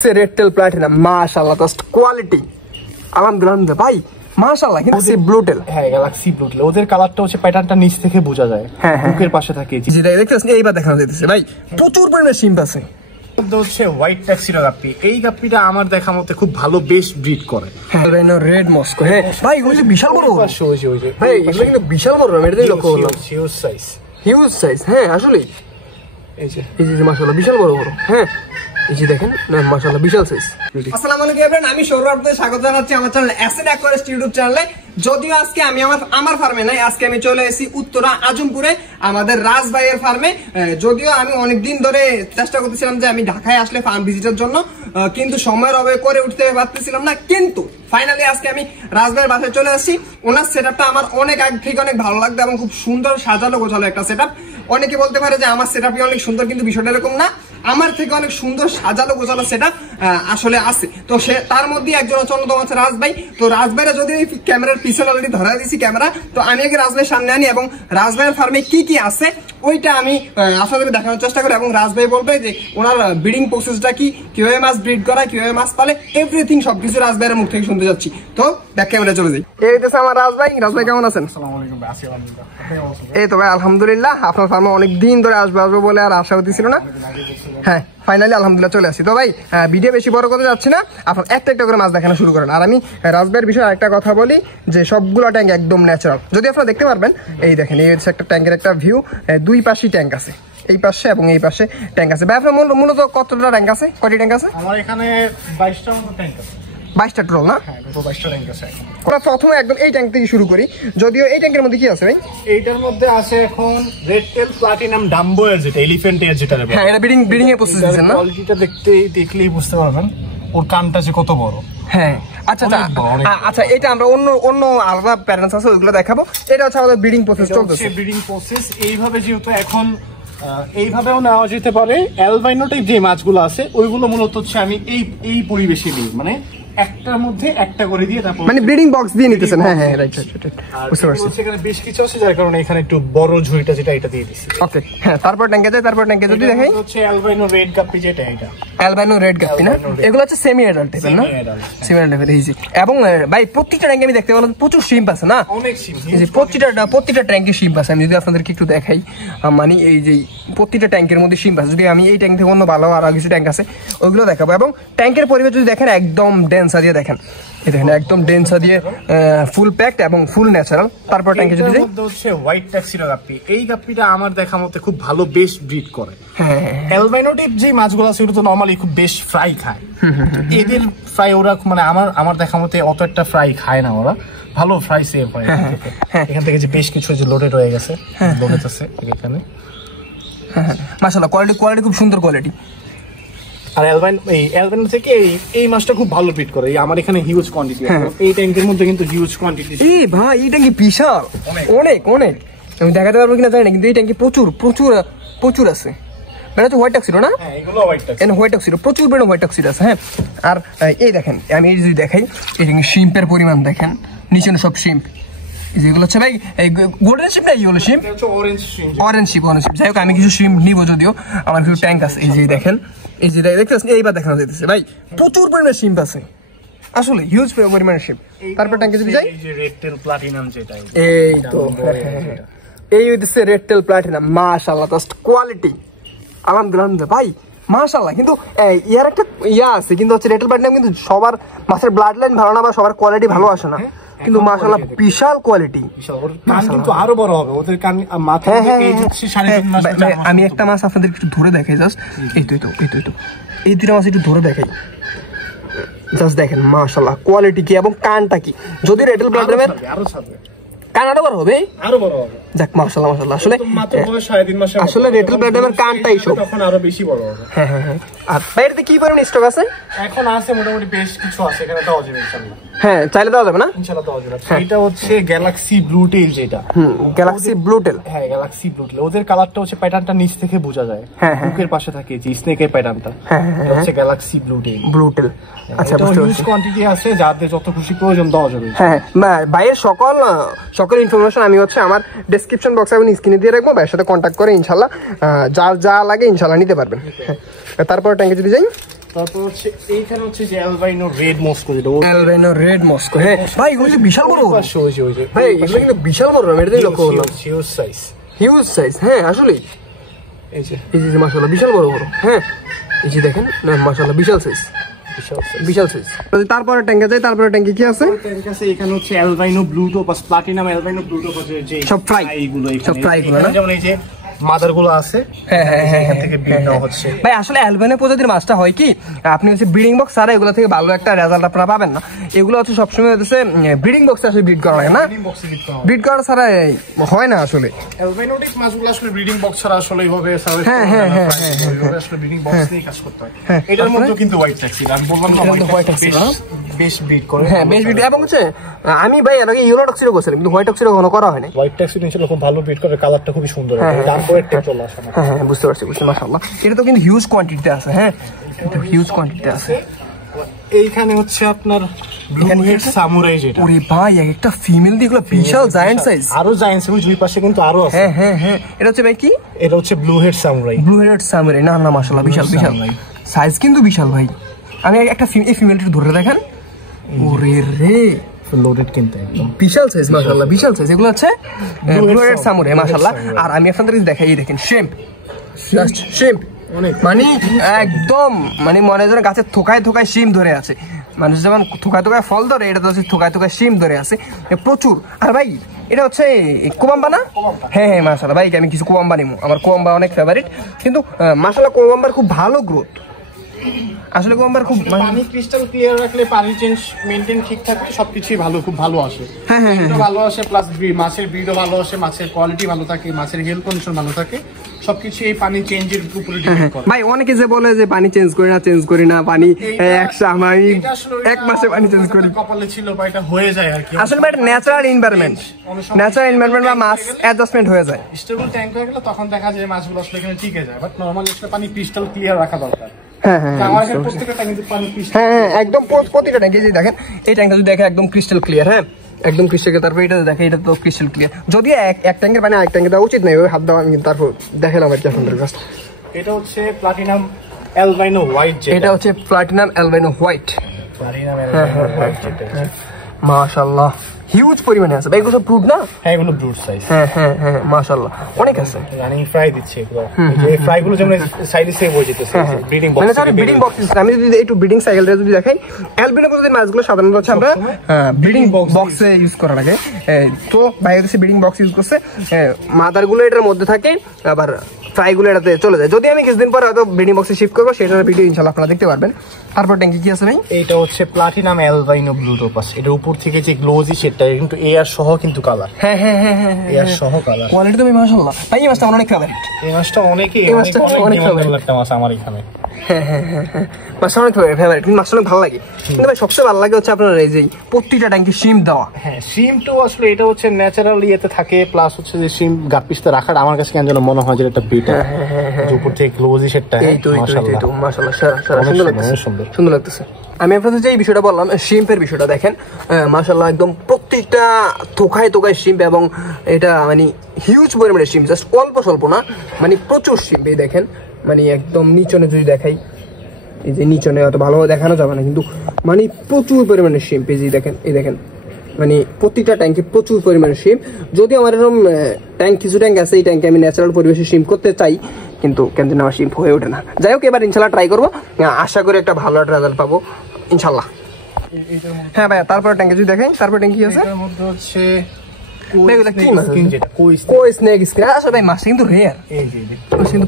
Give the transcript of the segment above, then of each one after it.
Red tail platinum মাশাআল্লাহ just quality আলহামদুলিল্লাহ ভাই মাশাআল্লাহ কিন্তু সে ব্লু টেল হ্যাঁ গ্যালাক্সি ব্লু টেল ওদের কালারটা হচ্ছে প্যাটার্নটা নিচ থেকে বোঝা যায় বুকের পাশে থাকে যেটা দেখতেছেন এইবার দেখানো যাইতেছে ভাই প্রচুর পরিমাণে শিম্প আছে হচ্ছে হোয়াইট ট্যাক্সিডো গাপ্পি এই গাপ্পিটা আমার দেখা মতে খুব ভালো বেস্ট ব্রিড করে হ্যাঁ রেড মস্কো হ্যাঁ ভাই ওই যে বিশাল বড় ভাই এগুলো কিন্তু বিশাল বড় আমি এটা লক্ষ্য করলাম হিউজ সাইজ হ্যাঁ আসলে এই যে মাশাআল্লাহ বিশাল বড় হ্যাঁ এই যে দেখেন না মাশাআল্লাহ বিশাল সাইজ আসসালামু আলাইকুম এভরিওয়ান আমি সৌরভ আপনাদের স্বাগত জানাচ্ছি আমার চ্যানেল অ্যাসেট অ্যাকোয়ারিস্ট ইউটিউব চ্যানেলে যদিও আজকে আমি আমার ফার্মে নাই আজকে আমি চলে এসেছি উত্তরা আজমপুরে আমাদের রাজ ভাইয়ের ফার্মে যদিও আমি অনেক দিন ধরে চেষ্টা করতেছিলাম যে আমি ঢাকায় আসলে ফার্ম ভিজিটের জন্য কিন্তু সময়ের অভাবে করে উঠতে পারতেছিলাম না কিন্তু ফাইনালি আজকে আমি রাজ ভাইয়ের বাসায় চলে আসছি ওনার সেটআপটা আমার অনেক আগে থেকে অনেক ভালো লাগতো এবং খুব সুন্দর সাজালো গোছালো একটা সেটআপ অনেকে বলতে পারে যে আমার সেটআপই অনেক সুন্দর কিন্তু বিষয়টা এরকম না আমার থেকে অনেক সুন্দর সাজালো গোছালো সেটআপ আসলে আছে তো সে তার মধ্যে একজন অন্যতম আছে রাজ ভাই তো রাজ ভাইরা যদি ক্যামেরার পিছনে অলরেডি ধরা দিয়েছি ক্যামেরা তো আমি আগে রাজ ভাইয়ের সামনে আনি এবং রাজ ভাইয়ের ফার্মে কি কি আছে ওইটা আমি আপনাদের দেখানোর চেষ্টা করি এবং রাজ ভাই বলবে যে ওনার ব্রিডিং প্রসেসটা কি কিভাবে মাছ ব্রিড করা কিভাবে মাছ পালে এভরিথিং সবকিছু রাজ ভাইয়ের মুখ থেকে শুনতে যাচ্ছি তো ব্যাক ক্যামেরা চলে যাই এই হচ্ছে আমার রাজ ভাই কেমন আছেন? আসসালামু আলাইকুম ভাই আলহামদুলিল্লাহ এই তো ভাই আলহামদুলিল্লাহ আপনার ফার্মে অনেক দিন ধরে আসবে বলে আর আশা হতেছিল না হ্যাঁ ফাইনালি আলহামদুলিল্লাহ চলে আসছি তো ভাই ভিডিও বেশি বড় করতে যাচ্ছি না আপনার একটা একটা করে মাছ দেখানো শুরু করেন আর আমি রাজভাইয়ের বিষয়ে একটা কথা বলি যে সবগুলো ট্যাঙ্ক একদম ন্যাচারাল যদি আপনারা দেখতে পারবেন এই দেখেন এই হচ্ছে একটা ট্যাঙ্কের একটা ভিউ দুই পাশেই ট্যাঙ্ক আছে এই পাশে এবং এই পাশে ট্যাঙ্ক আছে ভাই আপনার মূলত কতটা ট্যাঙ্ক আছে কয়টি ট্যাঙ্ক আছে? আমার এখানে 22টা মতো ট্যাঙ্ক আছে 22টা টোটাল না? হ্যাঁ 22টা ট্যাঙ্ক আছে আমরা প্রথমে একদম এই ট্যাঙ্ক থেকে শুরু করি যদিও এই ট্যাঙ্কের মধ্যে কি আছে ভাই? এইটার মধ্যে আছে এখন রেড টেল প্লাটিনাম ডাম্বো এর যেটা এলিফ্যান্ট এর যেটা হ্যাঁ এটা ব্রিডিং এর প্রসেস দিবেন না কোয়ালিটিটা দেখলেই বুঝতে পারবেন ওর কানটা যে কত বড় হ্যাঁ আচ্ছা আচ্ছা এটা আমরা অন্য আলাদা প্যারেন্টস আছে ওইগুলো দেখাবো এটা হচ্ছে আমাদের ব্রিডিং প্রসেস চলতেছে ব্রিডিং প্রসেস এইভাবে যেহেতু এখন এইভাবেও নেওয়া যেতে পারে অ্যালবাইনো টাইপ যে মাছগুলো আছে ওইগুলো মূলত হচ্ছে আমি এই পরিবেশে দিই মানে একটার মধ্যে একটা করে দিয়ে তারপর মানে ব্রিডিং বক্স দিয়ে নিতেছেন হ্যাঁ হ্যাঁ রাইট বুঝতে পারছি সেখানে বেশ কিছু আছে যার কারণে এখানে একটু বড় ঝুড়িটা যেটা এটা দিয়ে দিছি ওকে হ্যাঁ তারপর ট্যাঙ্কে যদি দেখাই হচ্ছে অ্যালবাইনো রেড গাপ্পি যেটা এটা অ্যালবাইনো রেড গাপ্পি না এগুলো হচ্ছে সেমি অ্যাডাল্ট টাইপের না সেমি অ্যাডাল্ট টাইপের এইজি এবং ভাই প্রত্যেকটা ট্যাঙ্কে আমি দেখতে পেলাম প্রচুর শিম্প আছে না অনেক শিম্প এই যে প্রত্যেকটা ট্যাঙ্কে শিম্প আছে আমি যদি আপনাদেরকে একটু দেখাই মানে এই যে প্রত্যেকটা ট্যাঙ্কের মধ্যে শিম্প আছে যদি আমি এই ট্যাঙ্ক থেকে অন্য ভালো আর কিছু ট্যাঙ্ক আছে ওইগুলো দেখাবো এবং ট্যাঙ্কের পরিবেশ যদি দেখেন একদম ডেন্সা দিয়ে দেখেন এই দেখেন একদম ডেন্সা দিয়ে ফুল প্যাকড এবং ফুল ন্যাচারাল তারপর ট্যাঙ্কে যদি হচ্ছে হোয়াইট ট্যাক্সিডো গাপ্পি এই গাপ্পিটা আমার দেখা মতে খুব ভালো বেস্ট ব্রিড করে অ্যালবাইনো টাইপ যে মাছগুলো আছে ওগুলো তো নরমালি খুব বেশ ফ্রাই খায় এদের ফ্রাই ওরা মানে আমার দেখা মতে অত একটা ফ্রাই খায় না ওরা ভালো ফ্রাই সেভ হয় এখান থেকে যে বেশ কিছু যে লোডেড হয়ে গেছে লোডেড আছে এখানে মাশাআল্লাহ কোয়ালিটি খুব সুন্দর কোয়ালিটি আর অ্যালবাইনো থেকে এই মাছটা খুব ভালো ব্রিড করে আমার এখানে হিউজ কোয়ান্টিটি এই ট্যাঙ্কের মধ্যে কিন্তু হিউজ কোয়ান্টিটি এই ভাই এই ট্যাঙ্কি বিশাল অনেক আমি দেখাতে পারবো কিনা জানি না কিন্তু এই ট্যাঙ্কি প্রচুর আছে মানে তো হোয়াইট টক্সিডো না এগুলো হোয়াইট টক্সিডো হোয়াইট টক্সিডো প্রচুর পরিমাণে হোয়াইট টক্সিডো আছে হ্যাঁ আর এই দেখেন আমি যদি দেখাই এই ট্যাঙ্কি শিম্পের পরিমাণ দেখেন নিচে সব শিম্প যেগুলো হচ্ছে ভাই গোল্ডেন শিপ না ইয়েলো শিপ অরেঞ্জ শিপ যাই হোক আমি কিছু শিপ নিবো যদিও আমার কিছু ট্যাঙ্ক আছে এই যে দেখেন এই যে দেখতেছেন এইবার দেখানো যাইতেছে ভাই প্রচুর পরিমাণে শিপ আছে আসলে হিউজ পরিমাণে শিপ তারপর ট্যাঙ্কে যদি যাই রেড টেল প্লাটিনাম যেটা এই তো এই হচ্ছে রেড টেল প্লাটিনাম মাশাআল্লাহ জাস্ট কোয়ালিটি আলহামদুলিল্লাহ ভাই মাশাআল্লাহ কিন্তু ইয়ার একটা আছে কিন্তু হচ্ছে রেড টেল প্লাটিনাম কিন্তু সবার মাছের ব্লাড লাইন ভালো না বা সবার কোয়ালিটি ভালো আসে না কিন্তু মাশাআল্লাহ বিশাল কোয়ালিটি কান কিন্তু আরো বড় হবে ওদের কান মাথা এই হচ্ছে 3.5 মাস আমি একটা মাছ আপনাদের একটু ধরে দেখাই জাস্ট এই তো এই দুটো মাছ একটু ধরে দেখাই জাস্ট দেখেন মাশাআল্লাহ কোয়ালিটি কি এবং কানটা কি যদি রেড টেল প্লাটিনামের আরো ছাড়বে কান আরো বড় হবে যাক মাশাআল্লাহ আসলে মাত্র 3.5 মাস আসলে রেড টেল প্লাটিনামের কানটাই সব তখন আরো বেশি বড় হবে হ্যাঁ আর বাইরেতে কি পরিমাণ স্টক আছে এখন আছে মোটামুটি বেশ কিছু আছে এখানে দেওয়া যাবে ইনশাআল্লাহ হ্যাঁ চাইলে দেওয়া যাবে না ইনশাআল্লাহ দেওয়া যাবে এটা হচ্ছে গ্যালাক্সি ব্লু টেল যেটা গ্যালাক্সি ব্লু টেল হ্যাঁ গ্যালাক্সি ব্লু টেল ওদের কালারটা হচ্ছে প্যাটার্নটা নিচ থেকে বোঝা যায় বুকের পাশে থাকে যে স্নেকের প্যাটার্নটা এটা হচ্ছে গ্যালাক্সি ব্লু টেল আচ্ছা বুঝতে পারছি কোয়ান্টিটি আছে যাদের যত খুশি প্রয়োজন দেওয়া যাবে হ্যাঁ ভাইয়ের সকল ইনফরমেশন আমি হচ্ছে আমার ডেসক্রিপশন বক্সে আমি স্ক্রিনে দিয়ে রাখবো ভাইয়ের সাথে কন্ট্যাক্ট করে ইনশাআল্লাহ যা লাগে ইনশাআল্লাহ নিতে পারবেন তারপর ট্যাঙ্কে যদি যাই তারপর হচ্ছে এইখানে হচ্ছে যে অ্যালবাইনো রেড মস্কো, যেটা অ্যালবাইনো রেড মস্কো। হ্যাঁ ভাই এগুলো যে বিশাল বড় ভাই, এগুলো কিন্তু বিশাল বড়, আমি এটা লক্ষ্য করলাম। Huge size. হ্যাঁ আসলে এই যে মাশাআল্লাহ বিশাল বড় বড়। হ্যাঁ এই যে দেখেন না মাশাআল্লাহ বিশাল সাইজ, বিশাল সাইজ। তারপরে ট্যাঙ্কে যাই, তারপরে ট্যাঙ্কে কি আছে? ট্যাঙ্কে আছে এখানে হচ্ছে albino blue topaz, platinum albino blue topaz, যে সব ফ্রাই এইগুলো, সব ফ্রাই গুলো না, যেমন এই যে মাদার গুলো আছে। হ্যাঁ থেকে ব্রিড নেওয়া হচ্ছে ভাই। আসলে অ্যালবাইনো প্রজাতির মাছটা হয় কি, আপনি হচ্ছে ব্রিডিং বক্স ছাড়া এগুলো থেকে ভালো একটা রেজাল্ট আপনারা পাবেন না। এগুলো হচ্ছে সবসময় হচ্ছে ব্রিডিং বক্সে আসলে ব্রিড করা হয় না, ব্রিড করা ছাড়া হয় না আসলে। অ্যালবাইনোটিক মাছগুলো আসলে ব্রিডিং বক্স ছাড়া আসলে এইভাবে আসলে ব্রিডিং বক্স নিয়ে কাজ করতে হয়। এটার মধ্যে কিন্তু হোয়াইট ট্যাক্সি, আমি বললাম না হোয়াইট ট্যাক্সি বেশ ব্রিড করে। হ্যাঁ বেশ ব্রিড। এবং হচ্ছে আমি ভাই এর আগে ইয়েলো টক্সিরও করছিলাম, কিন্তু হোয়াইট টক্সিরও কখনো করা হয়নি। হোয়াইট ট্যাক্সি ইনশাআল্লাহ খুব ভালো ব্রিড করে, কালারটা খুব সুন্দর, ডার্ক হোয়াইট টাইপ চলে আসে। হ্যাঁ বুঝতে পারছি মাশাআল্লাহ। এটা তো কিন্তু হিউজ কোয়ান্টিটিতে আছে। হ্যাঁ এটা হিউজ কোয়ান্টিটিতে আছে। এইখানে হচ্ছে আপনার ব্লু হেড সামুরাই, যেটা ওরে ভাই একটা ফিমেল দিগুলো বিশাল জায়ান্ট সাইজ, আরো জায়ান্ট সাইজ দুই পাশে কিন্তু আরো আছে। হ্যাঁ এটা হচ্ছে ভাই কি? এটা হচ্ছে blue head samurai. Blue head samurai না না মাশাআল্লাহ বিশাল সাইজ, কিন্তু বিশাল ভাই। আমি একটা এই ফিমেলটি ধরে দেখেন, ওরে রে লোডেড কিন্তু একদম বিশাল সাইজ মাশাআল্লাহ, বিশাল সাইজ। এগুলো হচ্ছে ব্লু হেড সামুরাই মাশাআল্লাহ। আর আমি আপনাদের দেখাই, এই দেখেন শ্রিম্প, জাস্ট শ্রিম্প, মানে একদম মানে মনে হয় গাছের থোকায় থোকায় শিম ধরে আছে। মানুষ যেমন থোকায় থোকায় ফল ধরে, এটা তো হচ্ছে থোকায় থোকায় শিম ধরে আছে প্রচুর। আর ভাই এটা হচ্ছে কোবাম্বা না? হ্যাঁ মাশাআল্লাহ ভাই, আমি কিছু কোবাম্বা নিবো, আমার কোবাম্বা অনেক ফেভারিট। কিন্তু মাশাআল্লাহ কোবাম্বার খুব ভালো গ্রোথ, আসলে কোবাম্বার খুব পানি ক্রিস্টাল ক্লিয়ার রাখলে, পানি চেঞ্জ মেইনটেইন ঠিক থাকলে সবকিছুই ভালো, খুব ভালো আসে। হ্যাঁ ভালো আসে, প্লাস মাছের ব্রিডও ভালো আসে, মাছের কোয়ালিটি ভালো থাকে, মাছের হেলথ কন্ডিশন ভালো থাকে, সবকিছু এই পানি চেঞ্জের উপরে ডিপেন্ড করে। ভাই অনেকে যে বলে যে পানি চেঞ্জ করি না পানি আমি এক মাসে পানি চেঞ্জ করি, কপালে ছিল বা এটা হয়ে যায় আর কি। আসলে এটা ন্যাচারাল এনভায়রনমেন্ট বা মাছ অ্যাডজাস্টমেন্ট হয়ে যায়। স্টেবল ট্যাঙ্ক হয়ে গেলে তখন দেখা যায় মাছগুলো আসলে এখানে টিকে যায়, বাট নরমালি আসলে পানি ক্রিস্টাল ক্লিয়ার রাখা দরকার। হ্যাঁ একদম প্রতিটা ট্যাঙ্কে যে দেখেন, এই ট্যাঙ্কটা যদি দেখেন একদম ক্রিস্টাল ক্লিয়ার। হ্যাঁ একদম ক্রিস্টাল ক্লিয়ার। তারপর এটা দেখেন, এটা তো ক্রিস্টাল ক্লিয়ার। যদিও এক ট্যাঙ্কের পানি আরেক ট্যাঙ্কে দেওয়া উচিত নয়, ওই হাত দেওয়া, কিন্তু তারপর দেখালাম আর কি আপনাদের কাছে। এটা হচ্ছে প্লাটিনাম অ্যালবাইনো হোয়াইট, এটা হচ্ছে প্লাটিনাম অ্যালবাইনো হোয়াইট। মাশাআল্লাহ হিউজ পরিমাণে আছে ভাই, এগুলো সব ব্রুড না? হ্যাঁ এগুলো ব্রুড সাইজ। হ্যাঁ মাশাআল্লাহ অনেক আছে। রানিং ফ্রাই দিচ্ছে এগুলো, এই ফ্রাই গুলো যেমন সাইডে সেভ হয়ে যেতেছে ব্রিডিং বক্স। মানে স্যার ব্রিডিং বক্স, আমি যদি একটু ব্রিডিং সাইকেলটা যদি দেখাই, অ্যালবিনো প্রজাতির মাছগুলো সাধারণত হচ্ছে আমরা ব্রিডিং বক্সে ইউজ করা লাগে। তো বাইরে দেশে ব্রিডিং বক্স ইউজ করছে, মাদারগুলো এটার মধ্যে থাকে, আবার ফ্রাইগুলো এটাতে চলে যায়। যদি আমি কিছুদিন পর হয়তো ব্রিডিং বক্সে শিফট করবো, সেটার ভিডিও ইনশাআল্লাহ আপনারা দেখতে পারবেন। তারপর ট্যাঙ্কি কি আছে ভাই? এইটা হচ্ছে প্লাটিনাম অ্যালবাইনো ব্লু টোপাস। এটা উপর থেকে যে গ্লোজি সেটা কিন্তু এয়ার সহ কিন্তু কালার। হ্যাঁ এয়ার সহ কালার, কোয়ালিটি তো মাশাআল্লাহ ভাই। এই মাছটা আমার অনেক ফেভারিট, এই মাছটা অনেক ফেভারিট একটা মাছ আমার এখানে। মাছটা অনেক ফেভারিট, কিন্তু মাছটা অনেক ভালো লাগে। কিন্তু ভাই সবচেয়ে ভালো লাগে হচ্ছে আপনার এই যে প্রতিটা ট্যাঙ্কি শিম দেওয়া। হ্যাঁ শিমটাও আসলে এটা হচ্ছে ন্যাচারাল ইয়েতে থাকে, প্লাস হচ্ছে যে শিম গাপ্পিসতে রাখাটা আমার কাছে কেন যেন মনে হয় যে এটা বেটার। উপর থেকে গ্লোজি সেটটা সুন্দর লাগতেছে। আমি আপনাদের যে এই বিষয়টা বললাম শিম্পের বিষয়টা দেখেন, মাশাআল্লাহ একদম প্রত্যেকটা থোকায় থোকায় শিম্প, এবং এটা মানে হিউজ পরিমাণে শিম্প, জাস্ট অল্প স্বল্প না, মানে প্রচুর শিম্প। এই দেখেন মানে একদম নিচনে যদি দেখাই, এই যে নিচনে অত ভালো দেখানো যাবে না, কিন্তু মানে প্রচুর পরিমাণে শিম্প। এই দেখেন মানে প্রত্যেকটা ট্যাঙ্কে প্রচুর পরিমাণে শিম্প। যদি আমার এরকম কিছু ট্যাঙ্ক আছে, এই ট্যাঙ্কে আমি ন্যাচারাল পরিবেশে শিম্প করতে চাই, কিন্তু কেন যেন আমার শিম্প হয়ে ওঠে না। যাই হোক এবার ইনশাল্লাহ ট্রাই করবো, আশা করি একটা ভালো একটা রেজাল্ট পাবো ইনশাল্লাহ। হ্যাঁ ভাইয়া তারপরে ট্যাঙ্কে যদি দেখাই, তারপরে ট্যাঙ্কি আছে হচ্ছে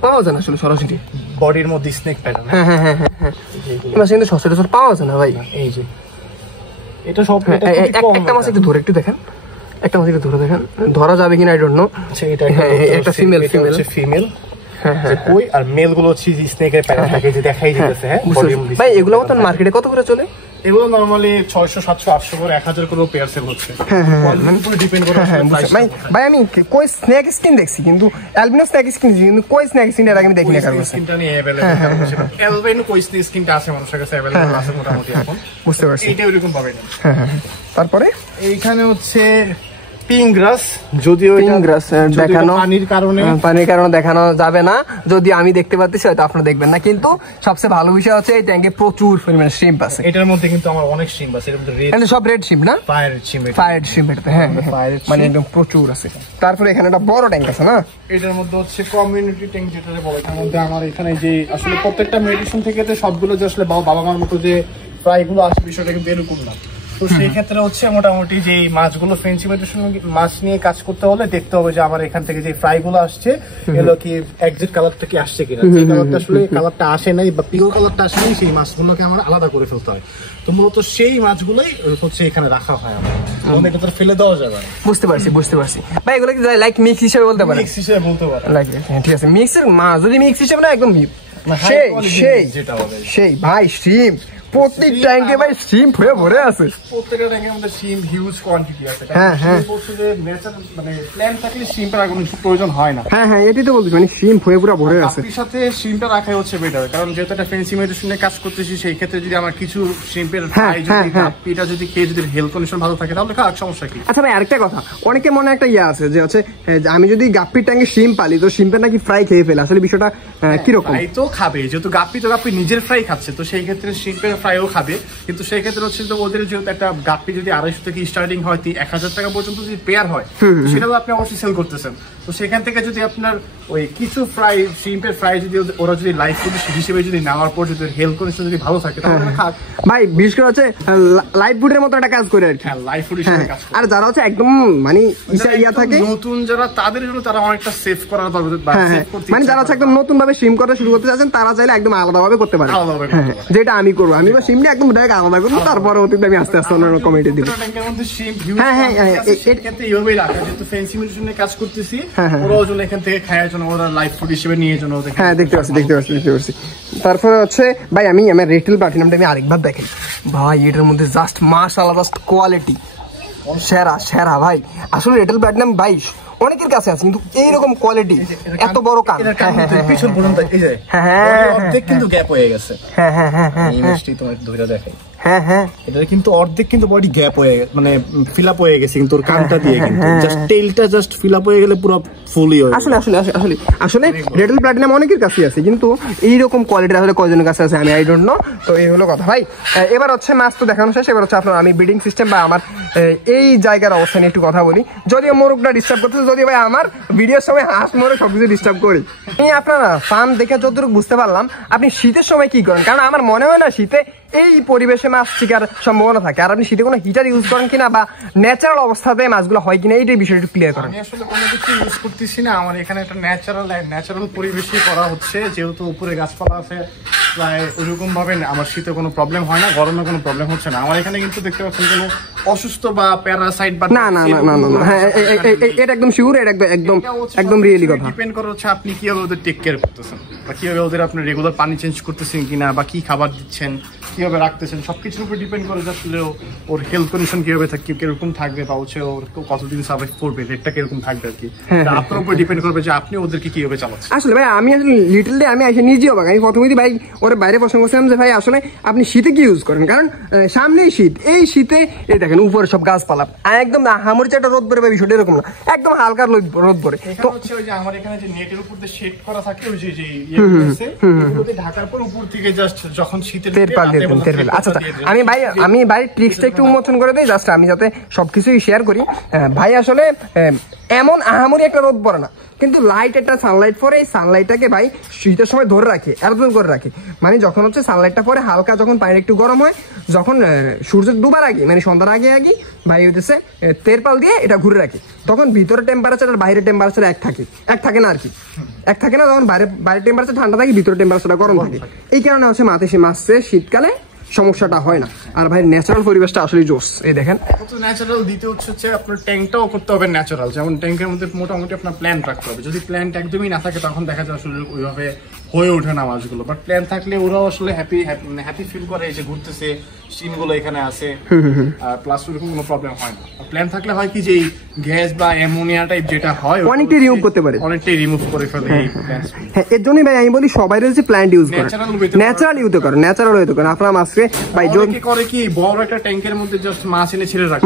পাওয়া যায় না আসলে সরাসরি বডির মধ্যে স্নেক প্যাটার্ন। কিন্তু সচরাচর পাওয়া যায় না ভাই। এই যে এটা সব একটা মাছ একটু ধরে একটু দেখেন, একটা মাছ একটু ধরে দেখেন, ধরা যাবে কিনা আই ডোন্ট নো। এটা একটা ফিমেল কই, আর মেল গুলো হচ্ছে স্নেকের প্যাটার্ন থাকে যে দেখাই দিতেছে। হ্যাঁ ভাই এগুলো মতন মার্কেটে কত করে চলে? এগুলো নরমালি 600 700 800 করে 1000 করে পেয়ার সেল হচ্ছে। ডিপেন্ড করে ভাই আমি কই স্নেক স্কিন দেখছি, কিন্তু অ্যালবিনো স্নেক স্কিন, কিন্তু কই স্নেক স্কিন এর আগে আমি দেখিনি কারো কাছে। স্কিনটা নিয়ে अवेलेबल অ্যালবিনো কই স্কিনটা আছে মানুষের কাছে अवेलेबल আছে মোটামুটি এখন, বুঝতে পারছি। এটা এরকম পাবেন। তারপরে এইখানে হচ্ছে পিংগ্রাস, যদিও পিংগ্রাস দেখানো পানির কারণে দেখানো যাবে না, যদি আমি দেখতে পাচ্ছি হয়তো আপনারা দেখবেন না। কিন্তু সবচেয়ে ভালো বিষয় হচ্ছে এই ট্যাঙ্কে প্রচুর পরিমাণে শ্রিম্প আছে। এটার মধ্যে কিন্তু আমার অনেক শ্রিম্প আছে, এর মধ্যে রেড, সব রেড শ্রিম্প না, ফায়ার শ্রিম্প, হ্যাঁ মানে একদম প্রচুর আছে। তারপরে এখানে একটা বড় ট্যাঙ্ক আছে না, এটার মধ্যে হচ্ছে কমিউনিটি ট্যাঙ্ক যেটা বলে। এটার মধ্যে আমার এখানে যে আসলে প্রত্যেকটা মেডিসিন থেকে সবগুলো যে আসলে বাবা মার মতো যে ফ্রাই গুলো আসে, বিষয়টা কিন্তু এরকম না। তো সেই ক্ষেত্রে হচ্ছে মোটামুটি যে মাছগুলো ফেন্সি মাছ নিয়ে কাজ করতে হলে দেখতে হবে যে আমার এখান থেকে যে ফ্রাই গুলো আসছে এগুলো কি এক্সাক্ট কালারটা কি আসছে কিনা, যে কালারটা আসলে কালারটা আসে নাই বা পিওর কালারটা আসে নাই, সেই মাছগুলোকে আমার আলাদা করে ফেলতে হয়। তো মূলত সেই মাছগুলোই হচ্ছে এখানে রাখা হয়, আমার এটা তো ফেলে দেওয়া যাবে না। বুঝতে পারছি ভাই, এগুলো কি লাইক মিক্স হিসেবে বলতে পারেন? মিক্স হিসেবে বলতে পারেন, ঠিক আছে। মিক্সের মাছ যদি মিক্স হিসেবে না, একদম সেই ভাই শ্রিম্প প্রতি ট্যাঙ্কে ভাই শ্রিম্প হয়ে ভরে আছে, প্রত্যেকটা ট্যাঙ্কের মধ্যে শ্রিম্প হিউজ কোয়ান্টিটি আছে। হ্যাঁ মানে প্ল্যান থাকলে শ্রিম্পের আর কোনো প্রয়োজন হয় না। হ্যাঁ এটাই তো বলছি, মানে শ্রিম্প হয়ে পুরো ভরে আছে। এর সাথে শ্রিম্পটা রাখাই হচ্ছে বেটার, কারণ যেহেতু একটা ফেন্সি মেডিসিনে কাজ করতেছি, সেই ক্ষেত্রে যদি আমার কিছু শ্রিম্পের ফ্রাই যদি গাপ্পিটা যদি খেয়ে যদি হেলথ কন্ডিশন ভালো থাকে তাহলে খাওয়ার সমস্যা কি? আচ্ছা ভাই আরেকটা কথা, অনেকে মনে একটা আছে যে হচ্ছে আমি যদি গাপ্পির ট্যাঙ্কে শ্রিম্প পালি তো শ্রিম্পের নাকি ফ্রাই খেয়ে ফেলে, আসলে বিষয়টা কিরকম? ফ্রাই তো খাবে, যেহেতু গাপ্পি নিজের ফ্রাই খাচ্ছে, তো সেই ক্ষেত্রে শ্রিম্পের ফ্রাইও খাবে। কিন্তু সেই ক্ষেত্রে হচ্ছে তো ওদের যেহেতু একটা গাপ্পি যদি 250 থেকে স্টার্টিং হয় 1000 টাকা পর্যন্ত যদি পেয়ার হয়, সেটা তো আপনি অবশ্যই সেল করতেছেন। তো সেখান থেকে যদি আপনার ওই কিছু ফ্রাই শ্রিম্পের ফ্রাই যদি ওরা যদি লাইফ ফুড হিসেবে যদি নেওয়ার পর যদি হেলথ কন্ডিশন যদি ভালো থাকে তাহলে খাক ভাই। বিশেষ করে হচ্ছে লাইফ ফুডের মতো একটা কাজ করে আর কি, লাইফ ফুড হিসেবে কাজ করে। আর যারা হচ্ছে একদম মানে ইয়া থাকে নতুন যারা, তাদের জন্য তারা অনেকটা সেভ করার দরকার, মানে যারা হচ্ছে একদম নতুন ভাবে শ্রিম্প করা শুরু করতে চাচ্ছেন তারা চাইলে একদম আলাদাভাবে করতে পারে, যেটা আমি করবো। আমি বা শ্রিম্প একদম ডাইরেক্ট আলাদা করবো, তারপরে অতীতে আমি আস্তে আস্তে অন্য কমিটি দিব। এইভাবেই রাখা, যেহেতু ফেন্সি মেডিসিনে কাজ করতেছি, ওরা ওজন এখান থেকে খাওয়ার জন্য, ওরা লাইফ ফুড হিসেবে নিয়ে জন্য। হ্যাঁ দেখতে পাচ্ছি। তারপরে হচ্ছে ভাই আমি আমার রেটেল প্লাটিনামটা আমি আরেকবার দেখেন ভাই, এটার মধ্যে জাস্ট মাশাআল্লাহ, জাস্ট কোয়ালিটি সেরা ভাই। আসলে রেটেল প্লাটিনাম ভাই অনেকের কাছে আছে, কিন্তু এইরকম কোয়ালিটি এত বড় কান পিছন পর্যন্ত অর্ধেক কিন্তু গ্যাপ হয়ে গেছে। এটা কিন্তু অর্ধেক কিন্তু বডি গ্যাপ হয়ে গেছে, মানে ফিল আপ হয়ে গেছে, কিন্তু ওর কানটা দিয়ে কিন্তু জাস্ট টেইলটা জাস্ট ফিল আপ হয়ে গেলে পুরো ফুলই হয়ে। আসলে রেটেল প্লাটিনাম অনেকের কাছে আছে, কিন্তু এইরকম কোয়ালিটি আসলে কয়জনের কাছে আছে আমি আই ডোন্ট নো। তো এই হলো কথা ভাই। এবার হচ্ছে মাছ তো দেখানো শেষ, এবার হচ্ছে আপনার আমি ব্রিডিং সিস্টেম বা আমার এই জায়গার অবস্থা নিয়ে একটু কথা বলি। যদিও মোরগটা ডিস্টার্ব করতেছে, যদিও ভাই আমার ভিডিওর সময় হাঁস মোরগ সবকিছু ডিস্টার্ব করি। আপনারা ফার্ম দেখে যতটুকু বুঝতে পারলাম আপনি শীতের সময় কি করেন, কারণ আমার মনে হয় না শীতে এই পরিবেশে মাছ শিকার সম্ভাবনা থাকে। আর আপনি শীতে কোনো হিটার ইউজ করেন কিনা বা ন্যাচারাল অবস্থাতে মাছগুলো হয় কিনা, এইটাই বিষয়টা একটু ক্লিয়ার করেন। আমি আসলে কোনো কিছু ইউজ করতেছি না, আমার এখানে একটা ন্যাচারাল পরিবেশই করা হচ্ছে, যেহেতু উপরে গাছপালা আছে প্রায় ওইরকম ভাবে আমার শীতে কোনো প্রবলেম হয় না, গরমে কোনো প্রবলেম হচ্ছে না। আমার এখানে কিন্তু দেখতে পাচ্ছেন কোনো অসুস্থ বা প্যারাসাইট বা না, হ্যাঁ এটা একদম শিওর, এটা একদম রিয়েলি কথা। ডিপেন্ড করে হচ্ছে আপনি কিভাবে ওদের টেক কেয়ার করতেছেন, বা কিভাবে ওদের আপনি রেগুলার পানি চেঞ্জ করতেছেন কিনা, বা কি খাবার দিচ্ছেন, কিভাবে রাখতেছেন, সবকিছুর উপর ডিপেন্ড করে আসলে ওর হেলথ কন্ডিশন কিভাবে থাকবে, কিরকম থাকবে, বা হচ্ছে ওর কতদিন সার্ভাইভ করবে, রেটটা কিরকম থাকবে আর কি। আপনার উপর ডিপেন্ড করবে যে আপনি ওদেরকে কিভাবে চালাচ্ছেন। আসলে ভাই আমি আসলে লিটল আমি এসে নিজেও অবাক। আমি প্রথমেই ভাই ওর বাইরে প্রশ্ন করছিলাম যে ভাই আসলে আপনি শীতে কি ইউজ করেন, কারণ সামনেই শীত, এই শীতে এই দেখেন উপরে সব গাছপালা, একদম হামুর চাটা রোদ পড়ে, বিষয়টা এরকম না, একদম হালকা রোদ পড়ে। তো হচ্ছে ওই যে আমার এখানে যে নেটের উপর দিয়ে শেড করা থাকে, ওই যে ইয়ে ঢাকার পর উপর থেকে জাস্ট যখন শীতের তেরপাল দিয়ে দেন। আচ্ছা আমি ভাই ট্রিক্সটা একটু উন্মোচন করে দিই, জাস্ট আমি যাতে সবকিছুই শেয়ার করি। ভাই আসলে এমন আহামরি একটা রোদ পড়ে না, কিন্তু লাইট একটা সানলাইট পরে, এই সানলাইটটাকে ভাই শীতের সময় ধরে রাখে, অ্যাবজর্ব করে রাখে। মানে যখন হচ্ছে সানলাইটটা পরে হালকা, যখন পানি একটু গরম হয়, যখন সূর্য ডুবার আগে মানে সন্ধ্যার আগে ভাই হইতেছে তেরপাল দিয়ে এটা ঘুরে রাখে, তখন ভিতরে টেম্পারেচার আর বাইরের টেম্পারেচার এক থাকে না আর কি, এক থাকে না। যখন বাইরের টেম্পারেচার ঠান্ডা থাকে, ভিতরে টেম্পারেচারটা গরম থাকে। এই কারণে হচ্ছে মাছে শীতকালে সমস্যাটা হয় না। আর ভাই ন্যাচারাল পরিবেশটা আসলে জোস। এই দেখেন ন্যাচারাল দিতে হচ্ছে আপনার ট্যাঙ্কটাও করতে হবে ন্যাচারাল, যেমন ট্যাঙ্কের মধ্যে মোটামুটি আপনার প্ল্যান্ট রাখতে হবে। যদি প্ল্যান্ট একদমই না থাকে তখন দেখা যায় আসলে ওইভাবে হয়ে ওঠে না মাছগুলো, বাট প্ল্যান থাকলে ওরাও আসলে হ্যাপি ফিল করে যে ঘুরতেছে, স্টিমগুলো এখানে আছে, আর প্লাস ওরকম কোনো প্রবলেম হয় না। প্ল্যান থাকলে হয় কি যে গ্যাস বা অ্যামোনিয়া টাইপ যেটা হয় অনেকটাই রিমুভ করতে পারে, অনেকটাই রিমুভ করে ফেলে। হ্যাঁ, এর জন্যই ভাই আমি বলি সবাই হচ্ছে প্ল্যান্ট ইউজ করে, ন্যাচারাল ইউজ করেন, ন্যাচারাল ইউজ করেন। আপনার মাছকে ভাই করে করে কি বড় একটা ট্যাঙ্কের মধ্যে জাস্ট মাছ এনে ছেড়ে রাখে,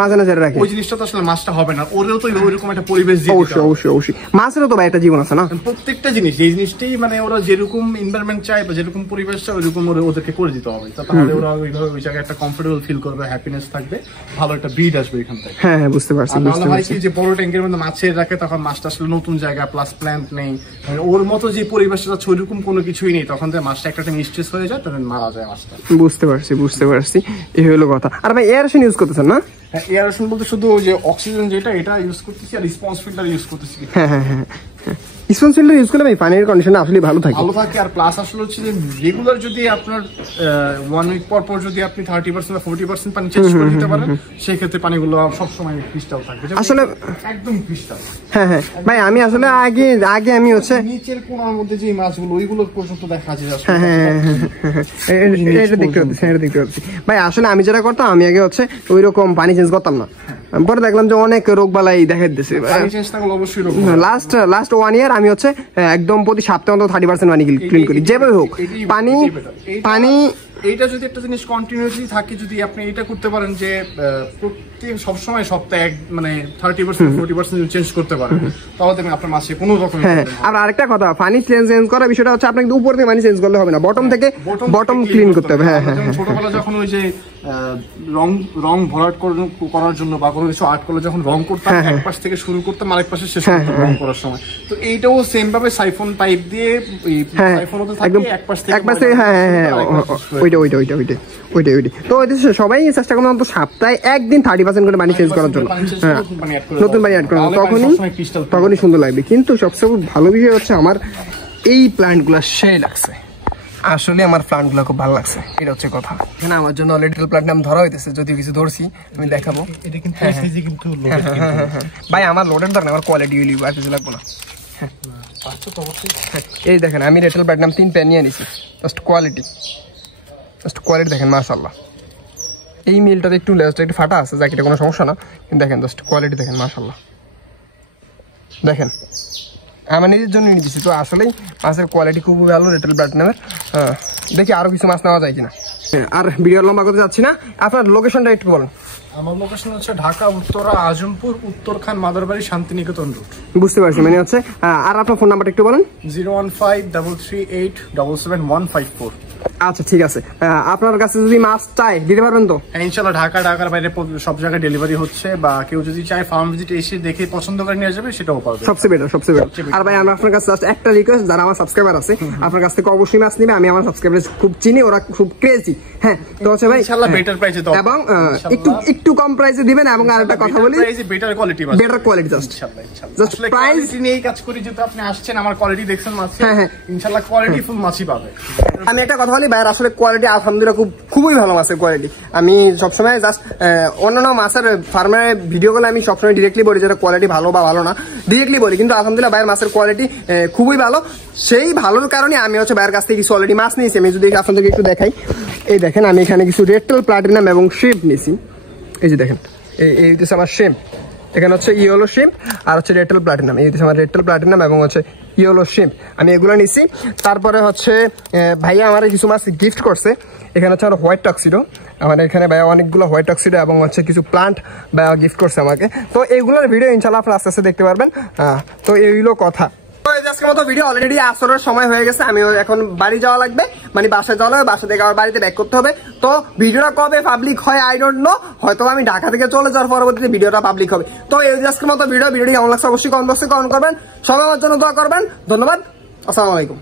ওই জিনিসটা তো আসলে মাছটা হবে না। ওরেও তো ওইরকম একটা পরিবেশ দিতে হবে। অবশ্যই মাছেরও তো ভাই একটা জীবন আছে না, প্রত্যেকটা জিনিস এই জিনিসটাই মানে ওরা যেরকম এনভায়রনমেন্ট চায় বা যেরকম পরিবেশ চায় ওইরকম ওদেরকে করে দিতে হবে, তাহলে ওরা ওইভাবে ওই জায়গায় একটা কমফোর্টেবল ফিল করবে, হ্যাপিনেস থাকবে, ভালো একটা ব্রিড আসবে এখান থেকে। হ্যাঁ বুঝতে পারছি। যে বড় ট্যাঙ্কের মধ্যে মাছ ছেড়ে রাখে তখন মাছটা আসলে নতুন জায়গা প্লাস প্ল্যান্ট নেই, ওর মতো যে পরিবেশটা আছে ওইরকম কোনো কিছুই নেই, তখন মাছটা একটা মিস্ট্রেস হয়ে যায়, তখন মারা যায় মাছটা। বুঝতে পারছি এই হলো কথা। আর ভাই এয়ারেশন ইউজ করতেছেন না? এয়ারেশন বলতে শুধু যে অক্সিজেন যেটা এটা ইউজ করতেছি আর রেসপন্স ফিল্টার ইউজ করতেছি। হ্যাঁ রেসপন্স ফিল্টার ইউজ করলে ভাই পানির কন্ডিশন আসলে ভালো থাকে আর প্লাস আসলে হচ্ছে যে রেগুলার যদি আপনার 1 উইক পর যদি আপনি 30% বা 40% পানি চেঞ্জ করে দিতে পারেন, সেই ক্ষেত্রে পানিগুলো সব সময় ক্রিস্টাল থাকবে, আসলে একদম ক্রিস্টাল। হ্যাঁ ভাই আমি আসলে আগে আমি হচ্ছে নিচের কোণার মধ্যে যে মাছগুলো ওইগুলো পর্যন্ত দেখা যায়। এটা দেখতে পাচ্ছি ভাই। আসলে আমি যেটা করতাম, আমি আগে হচ্ছে ওইরকম পানি চেঞ্জ করতাম না, পরে দেখলাম যে অনেক রোগ বালাই দেখা দিতেছে। লাস্ট 1 ইয়ার আমি হচ্ছে একদম প্রতি সপ্তাহে 30% পানি ক্লিন করি, যেভাবে হোক পানি এইটা যদি একটা জিনিস কন্টিনিউয়াসলি থাকে, যদি আপনি এটা করতে পারেন যে প্রত্যেক সবসময় সপ্তাহে মানে 30% 40% চেঞ্জ করতে পারেন, তাহলে দেখবেন আপনার মাছে কোনো রকম। আর আরেকটা কথা, পানি চেঞ্জ করার বিষয়টা হচ্ছে আপনাকে উপর থেকে পানি চেঞ্জ করলে হবে না, বটম থেকে বটম ক্লিন করতে হবে। হ্যাঁ ছোটবেলা যখন ওই যে রং ভরাট করার জন্য বা কোনো কিছু আর্ট করলে যখন রং করতাম, এক পাশ থেকে শুরু করতাম আরেক পাশে শেষ করতাম রং করার সময়, তো এইটাও সেম ভাবে সাইফন পাইপ দিয়ে সাইফনতে থাকে এক পাশ থেকে ওইটাই। তো সবাই চেষ্টা করুন অন্তত সপ্তাহে একদিন 30% করে পানি চেঞ্জ করার জন্য, নতুন পানি অ্যাড করার, তখনই সুন্দর লাগবে। কিন্তু সবচেয়ে ভালো বিষয় হচ্ছে আমার এই প্ল্যান্টগুলো সেই লাগছে, আসলে আমার প্ল্যান্টগুলো খুব ভালো লাগছে, এটা হচ্ছে কথা। এখানে আমার জন্য অলরেডি প্ল্যান্ট নাম ধরা হইতেছে, যদিও কিছু ধরছি আমি দেখাবো। ভাই আমার লোডের দরকার, আমার কোয়ালিটি হইলি আর কিছু লাগবো না। এই দেখেন আমি রেটেল প্ল্যাটিনাম 3 পেন নিয়ে নিছি, জাস্ট কোয়ালিটি দেখেন মাশাআল্লাহ। এই মিলটাতে একটু লেজটা একটু ফাটা আছে, যাকে এটা কোনো সমস্যা না, কিন্তু দেখেন জাস্ট কোয়ালিটি দেখেন মাশাআল্লাহ। দেখেন আমার নিজের জন্য নিয়ে দিচ্ছি, তো আসলেই মাছের কোয়ালিটি খুবই ভালো রেটেল প্ল্যাটিনামের। দেখি আরো কিছু মাছ নেওয়া যায় কিনা। আর ভিডিও লম্বা করতে যাচ্ছি না, আপনার লোকেশনটা একটু বলুন। আমার লোকেশন হচ্ছে ঢাকা উত্তরা আজমপুর উত্তরখান মাদারবাড়ি শান্তিনিকেতন রোড। বুঝতে পারছি, মানে হচ্ছে। আর আপনার ফোন নাম্বারটা একটু বলেন। 01533817154। আচ্ছা ঠিক আছে, আপনার কাছে যদি মাছ চাই দিতে পারবেন তো? ইনশাআল্লাহ ঢাকার বাইরে সব জায়গায় ডেলিভারি হচ্ছে, বা কেউ যদি চায় ফার্ম ভিজিট এসে দেখে পছন্দ করে নিয়ে যাবে, সেটাও পারবে। সবচেয়ে বেটার। আর ভাই আমরা আপনার কাছে জাস্ট একটা রিকোয়েস্ট, যারা আমার সাবস্ক্রাইবার আছে আপনার কাছ থেকে অবশ্যই মাছ নিবে। আমি আমার সাবস্ক্রাইবার খুব চিনি, ওরা খুব ক্রেজি। হ্যাঁ তো হচ্ছে ভাই ইনশাআল্লাহ বেটার প্রাইসে দাও, এবং একটু কম প্রাইসে দিবেন। এবং আরেকটা কথা বলি, বেটার কোয়ালিটি জাস্ট প্রাইস নিয়েই কাজ করি। যেহেতু আপনি আসছেন, আমার কোয়ালিটি দেখছেন মাছ, ইনশাআল্লাহ কোয়ালিটি ফুল মাছই পাবে। আমি একটা কথা বলি, ভাইয়ের আসলে কোয়ালিটি আলহামদুলিল্লাহ খুবই ভালো মাছের কোয়ালিটি। আমি সবসময় জাস্ট অন্যান্য মাছের ফার্মের ভিডিও গুলো আমি সবসময় ডিরেক্টলি বলি যেটা কোয়ালিটি ভালো বা ভালো না, ডিরেক্টলি বলি, কিন্তু আলহামদুলিল্লাহ ভাইয়ের মাছের কোয়ালিটি খুবই ভালো। সেই ভালোর কারণে আমি হচ্ছে ভাইয়ের কাছ থেকে কিছু অলরেডি মাছ নিয়েছি। আমি যদি আপনাদেরকে একটু দেখাই, এই দেখেন আমি এখানে কিছু রেটেল প্লাটিনাম এবং শিপ নিয়েছি। এই যে দেখেন, এই হচ্ছে আমার শিপ, এখানে হচ্ছে ইয়েলো শিপ আর হচ্ছে রেটেল প্লাটিনাম। এই হচ্ছে আমার রেটেল প্লাটিনাম এবং হচ্ছে ইয়েলো শিপ, আমি এগুলো নিছি। তারপরে হচ্ছে ভাইয়া আমার কিছু মাছ গিফট করছে। এখানে হচ্ছে আমার হোয়াইট টক্সিডো, আমার এখানে ভাইয়া অনেকগুলো হোয়াইট টক্সিডো এবং হচ্ছে কিছু প্লান্ট ভাইয়া গিফট করছে আমাকে। তো এইগুলোর ভিডিও ইনশাল্লাহ আপনারা আস্তে আস্তে দেখতে পারবেন। তো এইগুলো কথা। আজকের মতো ভিডিও অলরেডি আসরের সময় হয়ে গেছে, আমি এখন বাড়ি যাওয়া লাগবে, মানে বাসায় যাওয়া লাগবে, বাসা থেকে আবার বাড়িতে ব্যাক করতে হবে। তো ভিডিওটা কবে পাবলিক হয় আই ডোন্ট নো, হয়তো আমি ঢাকা থেকে চলে যাওয়ার পরবর্তীতে ভিডিওটা পাবলিক হবে। তো এই আজকের মতো ভিডিওটি কেমন লাগছে অবশ্যই কমেন্ট বক্সে কমেন্ট করবেন। সবাই আমার জন্য দোয়া করবেন। ধন্যবাদ, আসসালামু আলাইকুম।